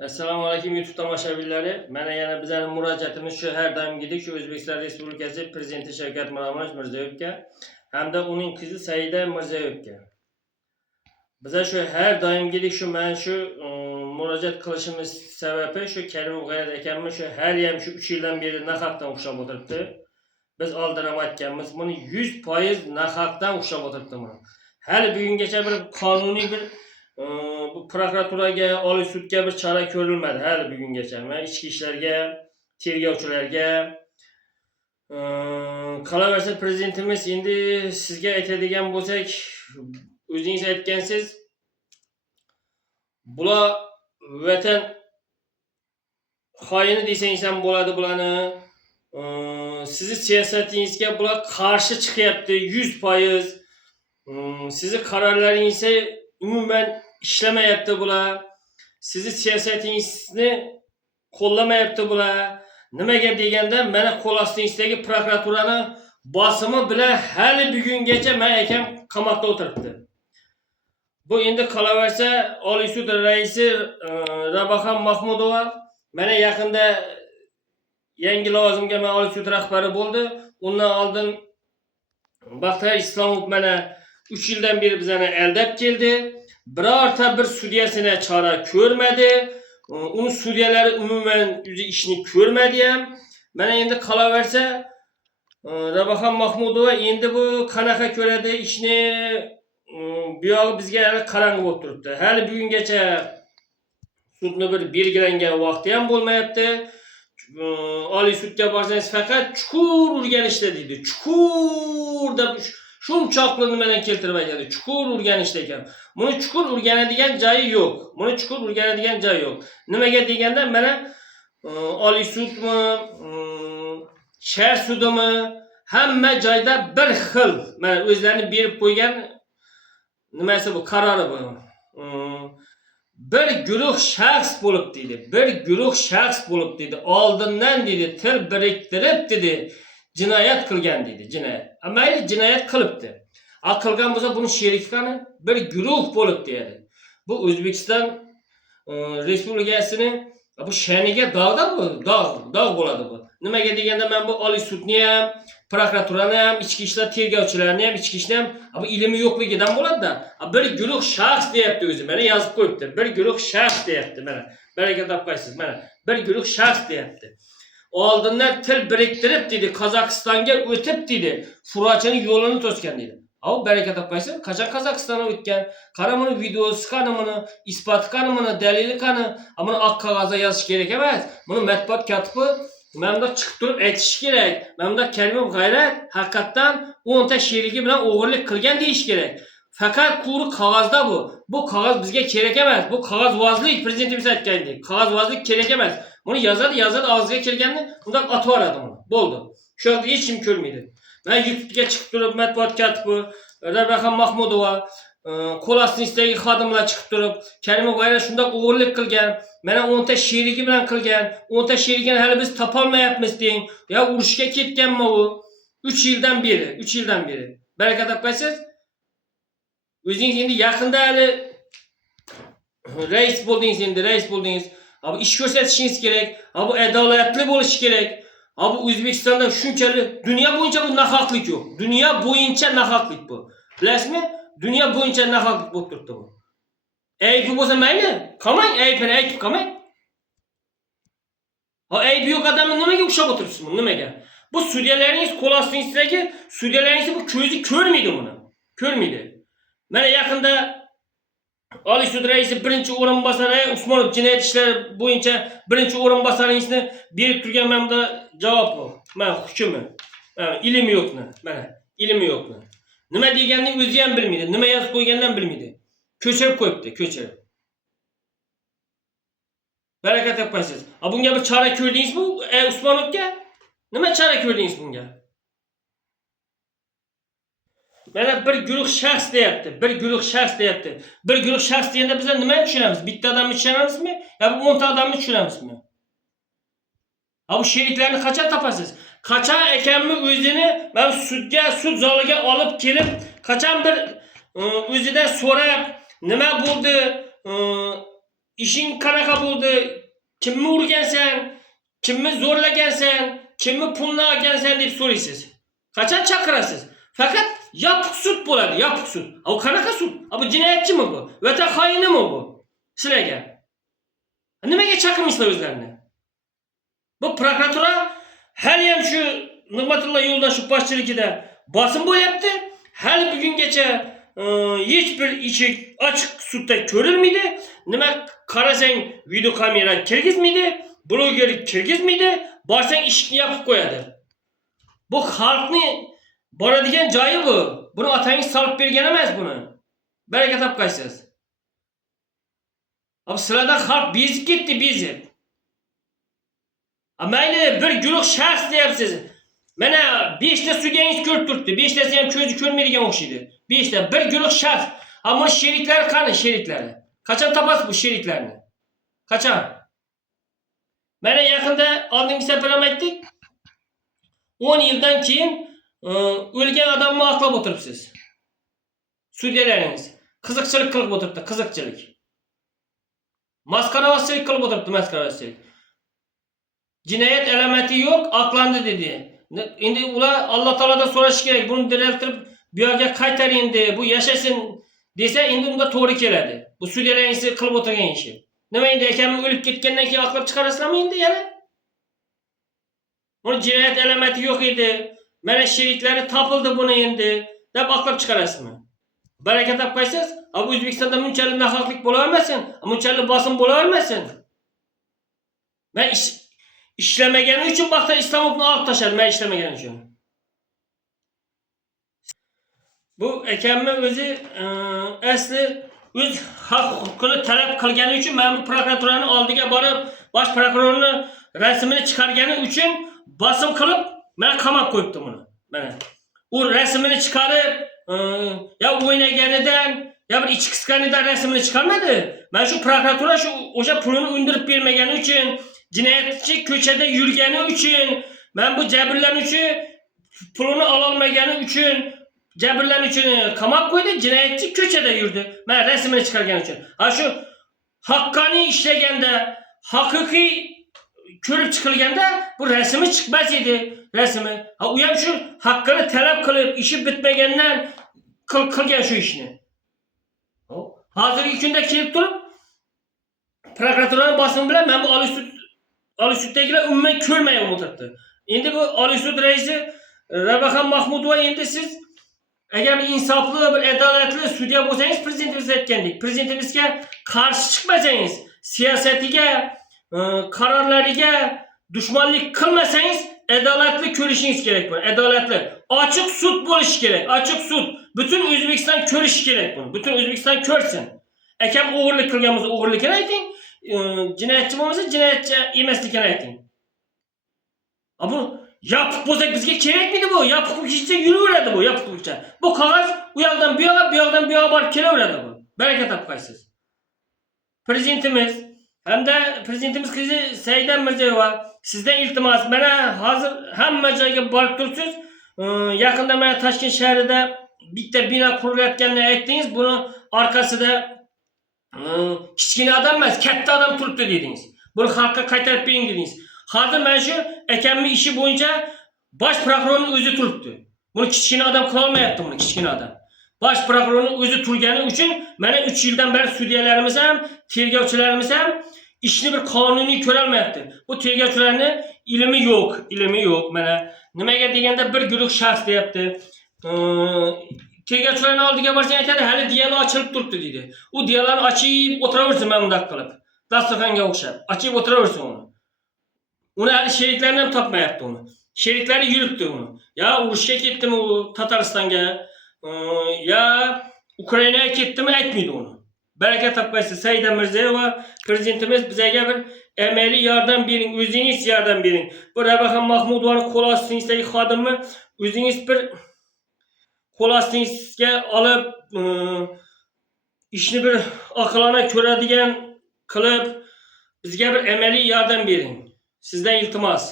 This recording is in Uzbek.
Assalomu alaykum YouTube tomoshabinlari. Mana yana bizning murojaatimiz shu har doimgidek shu O'zbekiston Respublikasi Prezidenti Shavkat Mirziyoyevga hamda uning qizi Saida Mirziyoyevga. Biza shu har doimgidek shu men shu murojaat qilishimiz sababi shu Karimov G'ayrat akamni shu har ham shu 3 yildan beri nahaqdan ushlab o'tiribdi. Biz oldin ham aytganmiz, buni 100% nahaqdan ushlab o'tiribdi buni. Hali bugungacha bir qonuniy bir bu prokuraturaga, Oliy sudga bir chora ko'rilmadi hali bugungacha. Men ichki ishlarga, tergovchilarga qolaversa prezidentimiz endi sizga aytadigan bo'lsak, o'zingiz aytgansiz, bular vatan xoini desangiz ham bo'ladi bularni. Sizni siyosatingizga bular qarshi chiqyapti 100%. Sizni qarorlaringizni umuman ishlamayapti bular. Sizni siyosatingizni qo'llamayapti bular. Nimaga deganda, mana qo'l ostingizdagi prokuraturani bosimi bilan hali bugungacha men akam qamoqda o'tiribdi. Bu endi qolaversa Oliy sud raisi Rabaxan Mahmudova mana yaqinda yangi lavozimga men Oliy sud rahbari bo'ldi. Undan oldin Baxtiyor Islomov mana 3 yildan beri bizani aldab keldi. Birorta bir sudyasini chora ko'rmadi. Uni sudyalari umuman o'zi ishni ko'rmadi ham. Mana endi qolaversa Rabaxan Mahmudova endi bu qanaqa ko'radi ishni, bu yog'i bizga hali qarang'i bo'lib turibdi. Hali bugungacha sudni bir belgilangan vaqti ham bo'lmayapti. Oliy sudga borsangiz faqat chuqur o'rganishda deydi. Chuqur deb shunchoqli nimadan keltirib aytadi. Chuqur o'rganishda ekan. Buni chuqur o'rganadigan joyi yo'q. Buni chuqur o'rganadigan joyi yo'q. Nimaga deganda mana Oliy sudmi, shahar sudimi hamma joyda bir xil. Mana o'zlarini berib qo'ygan nimasi bu qarori bu. Bir guruh shaxs bo'lib dedi. Bir guruh shaxs bo'lib dedi. Oldindan dedi til biriktirib dedi. Jinoyat qilgan dedi, jinoyat. Mayli jinoyat qilibdi. Qilgan bo'lsa buni sheriki qani? Bir guruh bo'lib dedi. Bu O'zbekiston Respublikasining bu sha'niga dog' bo'ladi bu. Nimaga deganda men bu Oliy sudni ham, prokuraturani ham, ichki ishlar tergovchilarini ham, ichki ishni ham bu ilmi yo'qligidan bo'ladi-da. Bir guruh shaxs deyapti o'zi. Mana yozib qo'yibdi. Bir guruh shaxs deyapti mana. Baraka topqaysiz mana. Bir guruh shaxs deyapti. Oldindan til biriktirib dedi, Qozog'istonga o'tib dedi, Furochning yo'lini to'sgan dedi. Baraka topqaysiz. Qachon Qozog'istonga o'tgan? Qara buni videosi qani, buni isboti qani, buni dalili qani? Buni oq qog'ozga yozish kerak emas. Buni matbuot kotibi Manda chiqib turib aytish kerak. Manda Karimov G'ayrat haqiqatan 10 ta sherigi bilan o'g'irlik qilgan deyish kerak. Faqat quri qog'ozda bu. Bu qog'oz bizga kerak emas. Bu qog'ozvozlik prezidentimiz aytgandek. Qog'ozvozlik kerak emas. Buni yozadi, og'ziga kelganda undan otib yuboradi buni. Bo'ldi. Shu yerda hech kim ko'rmaydi. Men YouTube'ga chiqib turib matbuot kotibi Rabaxan Mahmudova qo'l ostingizdagi xodimlar chiqib turib, Karimov G'ayrat shunday o'g'irlik qilgan, mana 10 ta sherigi bilan qilgan, 10 ta sherigini hali biz topolmayapmiz deng. Ya urushga ketganmi u? 3 yildan beri. Baraka topqaysiz. O'zingiz endi yaqinda hali rais bo'ldingiz. Bu ish ko'rsatishingiz kerak. Bu adolatli bo'lishi kerak. Bu O'zbekistonda shunchalik dunyo bo'yicha bu nahaqlik yo'q. Dunyo bo'yicha nahaqlik bu. Bilasizmi? Dunyo bo'yicha nahaqlik bo'lib turibdi bu. Aybi bo'lsa mayli, qamang, aybini aytib qamang. Aybi yo'q odamni nimaga ushlab o'tiribsiz buni? Nimaga? Bu sudyalaringiz qo'l ostingizdagi sudyalaringiz bu ko'zi ko'rmaydi buni. Ko'rmaydi. Mana yaqinda Oliy sud raisi birinchi o'rinbosari Usmonov jinoyat ishlari bo'yicha birinchi o'rinbosaringizni berib turgan menda javob bor. Mana hukmi. Ilmi yo'qni. Mana ilmi yo'qni. Nima deganini o'zi ham bilmaydi. Nima yozib qo'yganini bilmaydi. Ko'chirib qo'yibdi, ko'chirib. Baraka topqaysiz. Bunga bir chora ko'rdingizmi Usmonovga? Nima chora ko'rdingiz bunga? Mana bir guruh shaxs deyapti. Bir guruh shaxs deganda biz nima tushunamiz? Bitta odamni tushunamizmi? Yo bu 10 ta odamni tushunamizmi? Bu sheriklarni qachon topasiz? Qachon ekanmi o'zini men sud zaliga olib kelib, qachon bir o'zidan so'rab, nima bo'ldi? ishing qanaqa bo'ldi, kimni urgansan, kimni zo'rlagansan, kimni pulni olgansan deb so'raysiz. Qachon chaqirasiz? Faqat yopiq sud bo'ladi, yopiq sud. Bu qanaqa sud? Bu jinoyatchimi bu? Vatan xoinimi bu? Sizlarga. Nimaga chaqirmisizlar o'zlarini? Bu prokuratura hali ham shu Nig'matullo Yo'ldoshev boshchiligida bosim bo'lyapti. Hali bugungacha hech bir ishi ochiq sudda ko'rilmaydi. Nima qarasang video kamera kirgizmaydi, blogerlik kirgizmaydi, borsang eshikni yopib qo'yadi. Bu xalqni boradigan joyi bu. Buni otangiz solib bergan emas buni. Baraka topqaysiz. Ab sizlardan xalq bezib ketdi, bezib. Mayli bir guruh shaxs deyapsiz. Mana 5 ta sudyangiz ko'rib turibdi. 5 tasi ham ko'zi ko'rmaydigan o'xshaydi. 5 ta bir guruh shaxs. Ammo sheriklari qani sheriklari? Qachon topasiz bu sheriklarni? Qachon? Mana yaqinda oldingi safar ham aytdik. 10 yildan keyin o'lgan odamni aqlab o'tiribsiz. Sudyalaringiz qiziqchilik qilib o'tiribdi, qiziqchilik. Maskaravachilik qilib o'tiribdi, maskaravachilik. Jinoyat alamati yo'q, aqlandi dedi. Endi ular Alloh taoladan so'rash kerak. Buni diriltirib bu yerga qaytaring endi, bu yashashin desa, endi unga to'g'ri keladi. Bu sudyalaringiz qilib o'tirgan ishi. Nima endi akamni o'lib ketgandan keyin aqlab chiqarasizlarmi endi yana? Buni jinoyat alamati yo'q edi. Mana sheriklari topildi buni endi deb aqlab chiqarasizmi? Baraka topqaysiz. Bu O'zbekistonda bunchalik nohaqlik bo'la olmasin, bunchalik bosim bo'la olmasin. Men ishlamagani uchun vaqtda Islomobni olib tashladim, men ishlamagani uchun. Bu akamni o'zi asli o'z huquqini talab qilgani uchun men bu prokuraturaning oldiga borib, bosh prokurorni rasmini chiqargani uchun bosim qilib, men qamab qo'yibdim uni. Mana u rasmini chiqarib, ya o'ynaganidan, ya bir ichki qisqanidan rasmini chiqarmadi. Men shu prokuratura shu o'sha pulini undirib bermagani uchun, jinoyatchi ko'chada yurgani uchun, men bu jabrlanuvchi pulini ola olmagani uchun, jabrlanuvchini qamab qo'ydi, jinoyatchi ko'chada yurdi. Men rasmini chiqargan uchun. Ha shu haqqoniy ishlaganda, haqiqiy ko'rib chiqilganda bu rasmi chiqmas edi, rasmi. Ha u ham shu haqqini talab qilib, ishi bitmagandan qilgan shu ishni. Hozirgi kunda kelib turib prokuraturaning bosimi bilan men bu Oliy suddagilar umuman ko'rmay o'tiribdi. Endi bu Oliy sud raisi Rabaxon Mahmudova endi siz agar insofli bir adolatli sudya bo'lsangiz, prezidentimiz aytgandek, prezidentimizga qarshi chiqmasangiz, siyosatiga, qarorlariga dushmanlik qilmasangiz, adolatli ko'rishingiz kerak buni. Adolatli, ochiq sud bo'lishi kerak. Ochiq sud. Butun O'zbekiston ko'rishi kerak buni. Butun O'zbekiston ko'rsin. Akam o'g'irlik qilgan bo'lsa, o'g'irlikni ayting. Jinoyatchi bo'lmasa, jinoyatchi emasligini ayting. Bu yopiq bo'lsa bizga kerakmidi bu? Yopiqlikcha yuraveradi bu, yopiqlikcha. Bu qog'oz u yoqdan bu yoqqa, bu yoqdan bu yoqqa borib kelaveradi bu. Baraka topqaysiz. Prezidentimiz hamda prezidentimiz qizi Saida Mirziyoyeva sizdan iltimos, mana hozir hamma joyga borib turibsiz. Yaqinda mana Toshkent shahrida bitta bino qurilayotganini aytdingiz. Buni orqasida kichkina odam emas, katta odam turibdi dedingiz. Buni xalqqa qaytarib bering dedingiz. Hozir mana shu akamning ishi bo'yicha bosh prokurorning o'zi turibdi. Buni kichkina odam qila olmayapti, buni kichkina odam. Bosh prokurorning o'zi turgani uchun mana 3 yildan beri sudyalarimiz ham, tergovchilarimiz ham ishni bir qonuniy ko'ra olmayapti. Bu tergovchilarning ilmi yo'q, mana nimaga deganda bir guruh shaxs deyapti. Tergovchilarning oldiga borsang aytadi, hali dialog ochilib turibdi deydi. U dialogni ochib o'tiraversin men bunday qilib. Dasturxonga o'xshab, ochib o'tiraversin uni. Uni hali sheriklarini ham topmayapti uni. Sheriklari yuribdi uni. Ya urushga ketdimi u Tataristonga, ya Ukrainaga ketdimi aytmaydi uni. Baraka topqaysiz. Saida Mirziyoyeva prezidentimiz bizga bir amaliy yordam bering, o'zingiz yordam bering. Bu Rabaxon Mahmudovaning qo'l osting'izdagi xodimni o'zingiz bir qo'l ostingizga olib, ishni bir aqlona ko'radigan qilib bizga bir amaliy yordam bering. Sizdan iltimos.